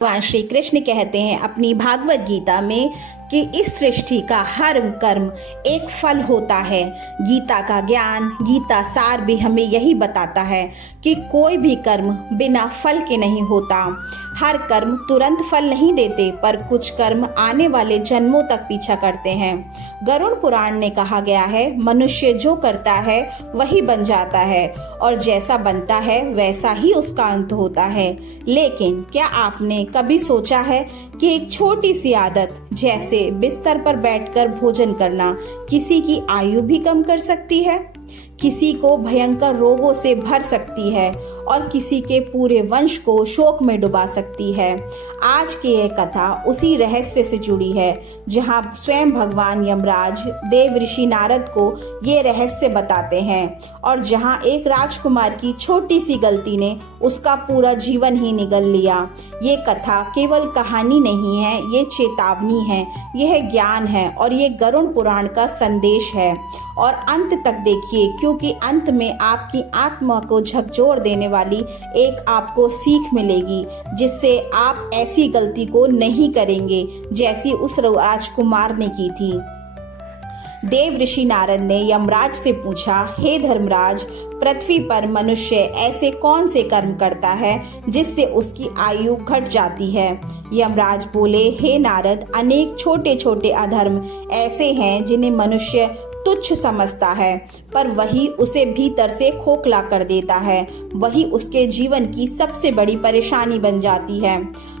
भगवान श्री कृष्ण कहते हैं अपनी भागवत गीता में कि इस सृष्टि का हर कर्म एक फल होता है। गीता का ज्ञान, गीता सार भी हमें यही बताता है कि कोई भी कर्म बिना फल के नहीं होता। हर कर्म तुरंत फल नहीं देते, पर कुछ कर्म आने वाले जन्मों तक पीछा करते हैं। गरुड़ पुराण ने कहा गया है, मनुष्य जो करता है वही बन जाता है और जैसा बनता है वैसा ही उसका अंत होता है। लेकिन क्या आपने कभी सोचा है कि एक छोटी सी आदत जैसे बिस्तर पर बैठकर भोजन करना किसी की आयु भी कम कर सकती है, किसी को भयंकर रोगों से भर सकती है और किसी के पूरे वंश को शोक में डुबा सकती है। आज की यह कथा उसी रहस्य से जुड़ी है जहां स्वयं भगवान यमराज देव ऋषि नारद को ये रहस्य बताते हैं और जहां एक राजकुमार की छोटी सी गलती ने उसका पूरा जीवन ही निगल लिया। ये कथा केवल कहानी नहीं है, ये चेतावनी है, यह ज्ञान है और ये गरुड़ पुराण का संदेश है। और अंत तक देखिए, क्योंकि अंत में आपकी आत्मा को झकझोर देने वाली एक आपको सीख मिलेगी जिससे आप ऐसी गलती को नहीं करेंगे जैसी उस राजकुमार ने की थी। देव ऋषि नारद ने यमराज से पूछा, हे धर्मराज, पृथ्वी पर मनुष्य ऐसे कौन से कर्म करता है जिससे उसकी आयु घट जाती है। यमराज बोले, हे नारद, अनेक छोटे छोटे अधर्म ऐसे हैं जिन्हें मनुष्य तुच्छ समझता है, पर वही उसे भीतर से खोखला कर देता है, वही उसके जीवन की सबसे बड़ी परेशानी बन जाती है।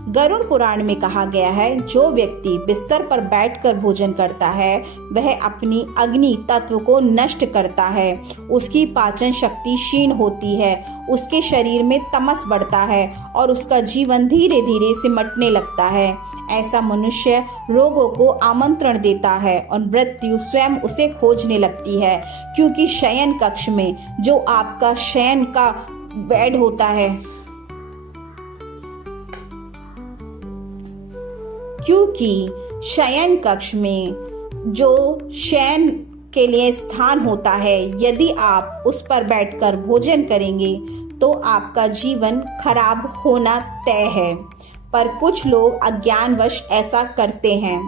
गरुड़ पुराण में कहा गया है, जो व्यक्ति बिस्तर पर बैठकर भोजन करता है वह अपनी अग्नि तत्व को नष्ट करता है, उसकी पाचन शक्ति क्षीण होती है, उसके शरीर में तमस बढ़ता है और उसका जीवन धीरे धीरे सिमटने लगता है। ऐसा मनुष्य रोगों को आमंत्रण देता है और मृत्यु स्वयं उसे खोजने लगती है, क्योंकि शयन कक्ष में जो आपका शयन का बेड होता है, क्योंकि शयन कक्ष में जो शयन के लिए स्थान होता है, यदि आप उस पर बैठकर भोजन करेंगे तो आपका जीवन खराब होना तय है। पर कुछ लोग अज्ञानवश ऐसा करते हैं।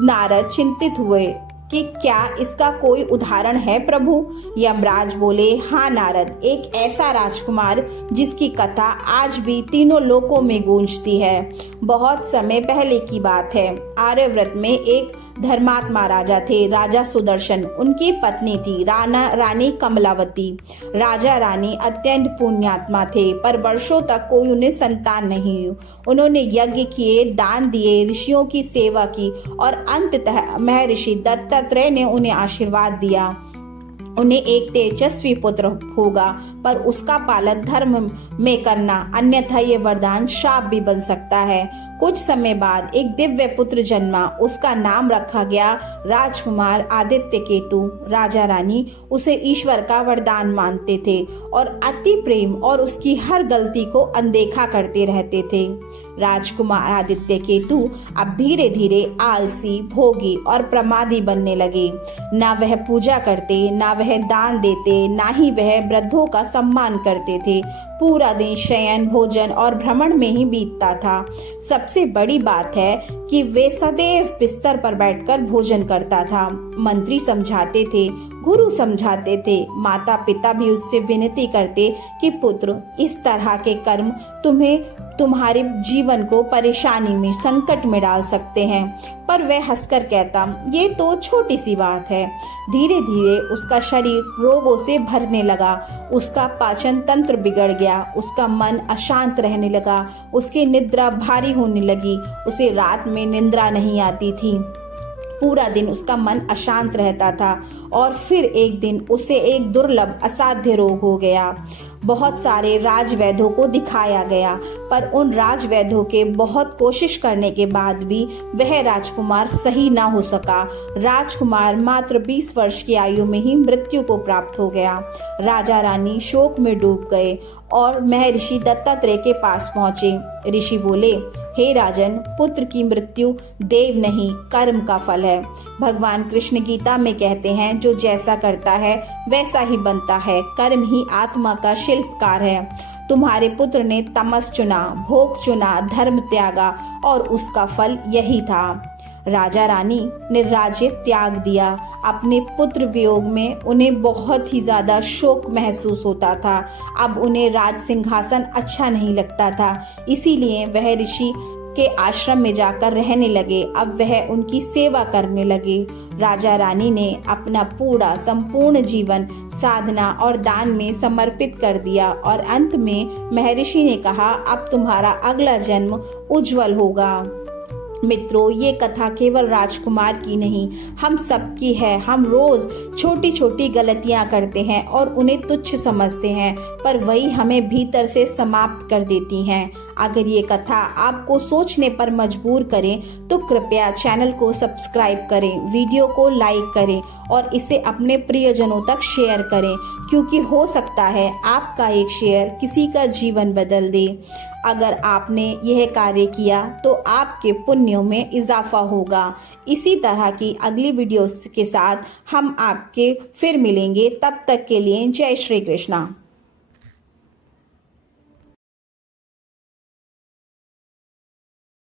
नारद चिंतित हुए कि क्या इसका कोई उदाहरण है प्रभु? यमराज बोले, हाँ नारद, एक ऐसा राजकुमार जिसकी कथा आज भी तीनों लोकों में गूंजती है। बहुत समय पहले की बात है। आर्यव्रत में एक धर्मात्मा राजा थे, राजा सुदर्शन। उनकी पत्नी थी रानी कमलावती। राजा रानी अत्यंत पुण्यात्मा थे, पर वर्षों तक कोई उन्हें संतान नहीं हुई। उन्होंने यज्ञ किए, दान दिए, ऋषियों की सेवा की और अंततः महर्षि दत्तात्रेय ने उन्हें आशीर्वाद दिया, उन्हें एक तेजस्वी पुत्र होगा, पर उसका पालन धर्म में करना, अन्यथा ये वरदान शाप भी बन सकता है। कुछ समय बाद एक दिव्य पुत्र जन्मा, उसका नाम रखा गया राजकुमार आदित्य केतु। राजा रानी उसे ईश्वर का वरदान मानते थे और अति प्रेम और उसकी हर गलती को अनदेखा करते रहते थे। राजकुमार आदित्य केतु अब धीरे धीरे आलसी, भोगी और प्रमादी बनने लगे। ना वह पूजा करते, ना वह दान देते, ना ही वह वृद्धों का सम्मान करते थे। पूरा दिन शयन, भोजन और भ्रमण में ही बीतता था। सबसे बड़ी बात है कि वे सदैव बिस्तर पर बैठकर भोजन करता था। मंत्री समझाते थे, गुरु समझाते थे, माता पिता भी उससे विनती करते कि पुत्र, इस तरह के कर्म तुम्हारे जीवन को परेशानी में, संकट में डाल सकते हैं। पर वह हंसकर कहता, ये तो छोटी सी बात है। धीरे धीरे उसका शरीर रोगों से भरने लगा, उसका पाचन तंत्र बिगड़ गया, उसका मन अशांत रहने लगा, उसकी निद्रा भारी होने लगी, उसे रात में निद्रा नहीं आती थी, पूरा दिन उसका मन अशांत रहता था। और फिर एक दिन उसे एक दुर्लभ असाध्य रोग हो गया। बहुत सारे राजवैद्यों को दिखाया गया, पर उन राजवैद्यों के बहुत कोशिश करने के बाद भी वह राजकुमार सही ना हो सका। राजकुमार मात्र 20 वर्ष की आयु में ही मृत्यु को प्राप्त हो गया। राजा रानी शोक में डूब गए और महर्षि दत्तात्रेय के पास पहुंचे। ऋषि बोले, हे राजन, पुत्र की मृत्यु देव नहीं, कर्म का फल है। भगवान कृष्ण गीता में कहते हैं, जो जैसा करता है वैसा ही बनता है, कर्म ही आत्मा का शिल्पकार है। तुम्हारे पुत्र ने तमस चुना, भोग चुना, धर्म त्यागा और उसका फल यही था। राजा रानी ने राज्य त्याग दिया। अपने पुत्र वियोग में उन्हें बहुत ही ज़्यादा शोक महसूस होता था। अब उन्हें राज सिंहासन अच्छा नहीं लगता था, इसीलिए वह ऋषि के आश्रम में जाकर रहने लगे। अब वह उनकी सेवा करने लगे। राजा रानी ने अपना पूरा संपूर्ण जीवन साधना और दान में समर्पित कर दिया और अंत में महर्षि ने कहा, अब तुम्हारा अगला जन्म उज्जवल होगा। मित्रों, ये कथा केवल राजकुमार की नहीं, हम सबकी है। हम रोज छोटी छोटी गलतियां करते हैं और उन्हें तुच्छ समझते हैं, पर वही हमें भीतर से समाप्त कर देती हैं। अगर ये कथा आपको सोचने पर मजबूर करें तो कृपया चैनल को सब्सक्राइब करें, वीडियो को लाइक करें और इसे अपने प्रियजनों तक शेयर करें, क्योंकि हो सकता है आपका एक शेयर किसी का जीवन बदल दे। अगर आपने यह कार्य किया तो आपके पुण्यों में इजाफा होगा। इसी तरह की अगली वीडियोस के साथ हम आपके फिर मिलेंगे। तब तक के लिए जय श्री कृष्णा।